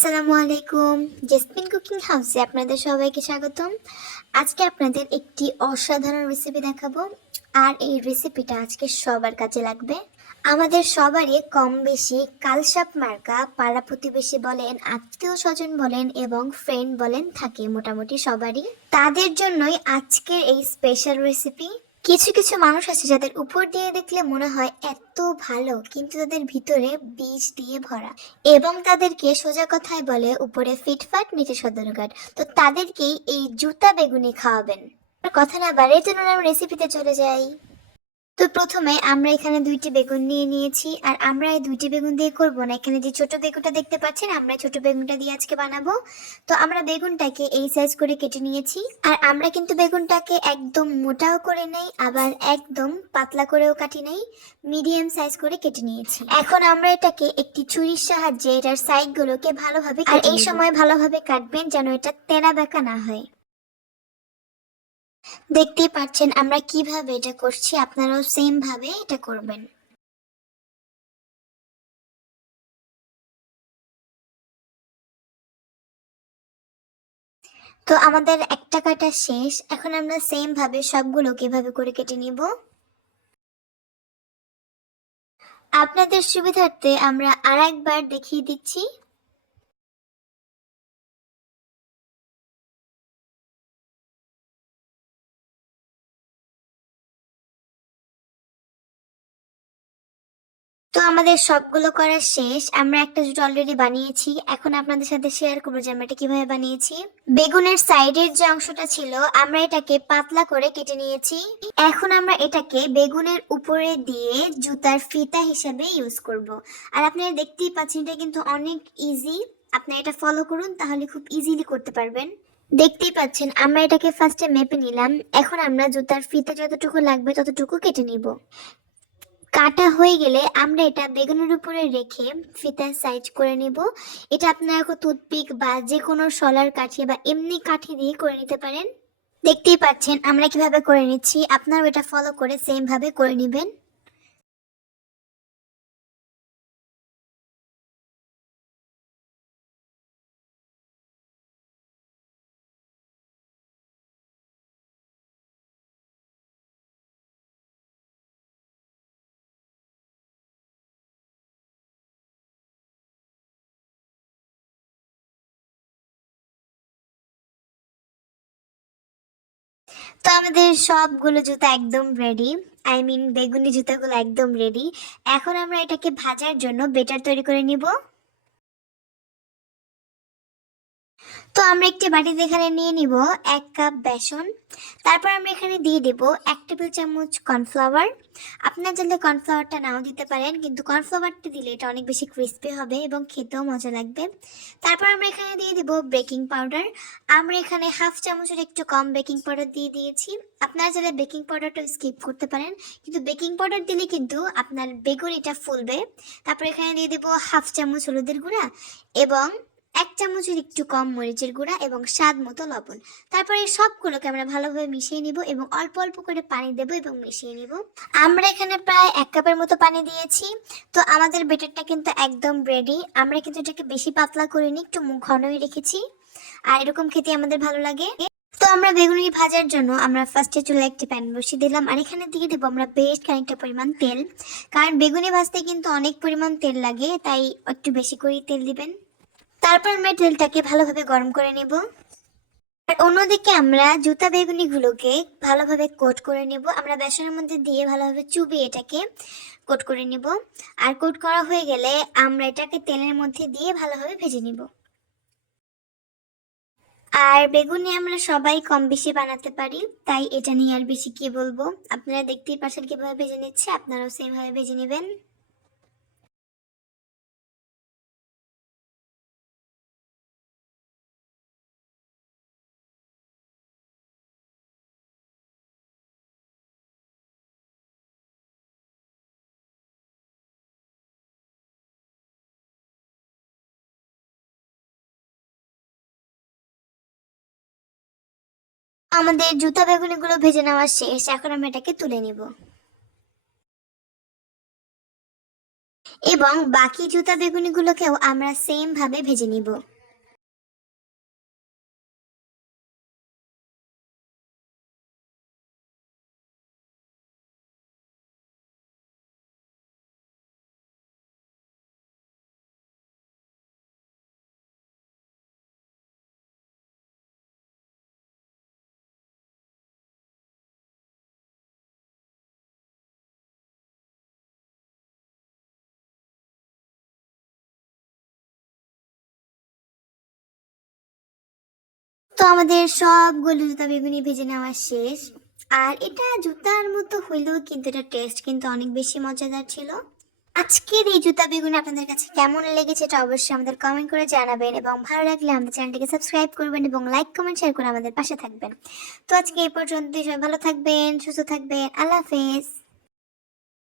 আসসালামু আলাইকুম। Jasmine cooking হাউসে আপনাদের সবাইকে স্বাগতম। আজকে আপনাদের একটি অসাধারণ রেসিপি দেখাবো, আর এই রেসিপিটা আজকে সবার কাজে লাগবে। আমাদের সবারই কম বেশি কালসাপ মার্কা পাড়া প্রতিবেশী বলেন, আত্মীয় স্বজন বলেন এবং ফ্রেন্ড বলেন থাকে মোটামুটি সবারই। তাদের জন্যই আজকের এই স্পেশাল রেসিপি। কিছু কিছু মানুষ আছে যাদের উপর দিয়ে দেখলে মনে হয় এত ভালো, কিন্তু তাদের ভিতরে বীজ দিয়ে ভরা, এবং তাদেরকে সোজা কথায় বলে উপরে ফিটফাট নিচে সদরঘাট। তো তাদেরকেই এই জুতা বেগুনি খাওয়াবেন। কথা না বাড়িয়ে চলুন আমরা রেসিপিতে চলে যাই। তো প্রথমে আমরা এখানে দুইটি বেগুন নিয়ে নিয়েছি, আর আমরা এই দুইটি বেগুন দিয়ে করব না। এখানে যে ছোট বেগুনটা দেখতে পাচ্ছেন, আমরা ছোট বেগুনটা দিয়ে আজকে বানাবো। তো আমরা বেগুনটাকে এই সাইজ করে কেটে নিয়েছি, আর আমরা কিন্তু বেগুনটাকে একদম মোটাও করে নেই, আবার একদম পাতলা করেও কাটি নেই, মিডিয়াম সাইজ করে কেটে নিয়েছি। এখন আমরা এটাকে একটি ছুরির সাহায্যে এটার সাইডগুলোকে ভালোভাবে, আর এই সময় ভালোভাবে কাটবেন যেন এটা তেরা বেঁকা না হয়। দেখতেই পাচ্ছেন আমরা কিভাবে এটা করছি, আপনারাও সেম ভাবে এটা করবেন। তো আমাদের একটা কাটা শেষ, এখন আমরা সেম ভাবে সবগুলো কিভাবে করে কেটে নিব। আপনাদের সুবিধার্থে আমরা আরেকবার দেখিয়ে দিচ্ছি। তো আমাদের সবগুলো করা শেষ, আমরা একটা জুট অলরেডি বানিয়েছি। এখন আপনাদের সাথে শেয়ার করবো যে আমরা এটা কিভাবে বানিয়েছি। বেগুনের সাইডের যে অংশটা ছিল আমরা এটাকে পাতলা করে কেটে নিয়েছি। এখন আমরা এটাকে বেগুনের উপরে দিয়ে জুতার ফিতা হিসেবে ইউজ করব। আর আপনারা দেখতেই পাচ্ছেন এটা কিন্তু অনেক ইজি। আপনি এটা ফলো করুন, তাহলে খুব ইজিলি করতে পারবেন। দেখতেই পাচ্ছেন আমরা এটাকে ফার্স্টে মেপে নিলাম। এখন আমরা জুতার ফিতা যতটুকু লাগবে ততটুকু কেটে নিব। কাটা হয়ে গেলে আমরা এটা বেগুনের উপরে রেখে ফিতার সাইজ করে নিব। এটা আপনারা টুথপিক বা যে কোনো শলার কাঠি বা এমনি কাঠি দিয়ে করে নিতে পারেন। দেখতেই পাচ্ছেন আমরা কিভাবে করে নিচ্ছি, আপনারাও এটা ফলো করে সেম ভাবে করে নেবেন। তো আমাদের সবগুলো জুতা একদম রেডি, আই মিন বেগুনি জুতাগুলো একদম রেডি। এখন আমরা এটাকে ভাজার জন্য বেটার তৈরি করে নিব। তো আমরা একটি বাটিতে এখানে নিয়ে নিব 1 কাপ বেসন। তারপর আমরা এখানে দিয়ে দেব 1 টেবিল চামচ কর্নফ্লাওয়ার। আপনারা চাইলে কর্নফ্লাওয়ারটা নাও দিতে পারেন, কিন্তু কর্নফ্লাওয়ারটা দিলে এটা অনেক বেশি ক্রিস্পি হবে এবং খেতেও মজা লাগবে। তারপর আমরা এখানে দিয়ে দেব বেকিং পাউডার। আমরা এখানে 1/2 চামচের একটু কম বেকিং পাউডার দিয়ে দিয়েছি। আপনারা চাইলে বেকিং পাউডারটা স্কিপ করতে পারেন, কিন্তু বেকিং পাউডার দিলে কিন্তু আপনার বেগুনিটা ফুলবে। তারপর এখানে দিয়ে দেব 1/2 চামচ হলুদের গুঁড়া এবং 1 চামচের একটু কম মরিচের গুঁড়া এবং স্বাদ মতো লবণ। তারপরে এই সবগুলোকে আমরা ভালোভাবে মিশিয়ে নিব এবং অল্প অল্প করে পানি দেব এবং মিশিয়ে নিব। আমরা এখানে প্রায় 1 কাপের মতো পানি দিয়েছি। তো আমাদের বেটারটা কিন্তু একদম রেডি। আমরা কিন্তু এটাকে বেশি পাতলা করিনি, একটু ঘনই রেখেছি, আর এরকম খেতে আমাদের ভালো লাগে। তো আমরা বেগুনি ভাজার জন্য আমরা ফার্স্টে চুলায় একটি প্যান বসিয়ে দিলাম, আর এখানে দিয়ে দেবো আমরা বেশ খানিকটা পরিমাণ তেল। কারণ বেগুনি ভাজতে কিন্তু অনেক পরিমাণ তেল লাগে, তাই একটু বেশি করেই তেল দিবেন। তারপর আমরা তেলটাকে ভালোভাবে গরম করে নেব। আর অন্যদিকে আমরা জুতা বেগুনি গুলোকে ভালোভাবে কোট করে নেব। আমরা বেসনের মধ্যে দিয়ে ভালোভাবে চুবিয়ে এটাকে কোট করে নেব। আর কোট করা হয়ে গেলে আমরা এটাকে তেলের মধ্যে দিয়ে ভালোভাবে ভেজে নিব। আর বেগুনি আমরা সবাই কম বেশি বানাতে পারি, তাই এটা নিয়ে আর বেশি কি বলবো। আপনারা দেখতেই পাচ্ছেন কিভাবে ভেজে নিচ্ছে, আপনারাও সেম ভাবে ভেজে নেবেন। আমাদের জুতা বেগুনি গুলো ভেজে নেওয়া শেষ, এখন আমরা এটাকে তুলে নিব। এবং বাকি জুতা বেগুনিগুলোকেও আমরা সেম ভাবে ভেজে নিব। তো আমাদের সবগুলো জুতা বেগুনি ভেজে নেওয়া শেষ। আর এটা জুতার মতো হইলেও কিন্তু এটা টেস্ট কিন্তু অনেক বেশি মজাদার ছিল। আজকের এই জুতা বেগুনি আপনাদের কাছে কেমন লেগেছে এটা অবশ্যই আমাদের কমেন্ট করে জানাবেন, এবং ভালো লাগলে আমাদের চ্যানেলটিকে সাবস্ক্রাইব করবেন এবং লাইক কমেন্ট শেয়ার করে আমাদের পাশে থাকবেন। তো আজকে এই পর্যন্তই, সবাই ভালো থাকবেন, সুস্থ থাকবেন, আল্লাহ হাফেজ।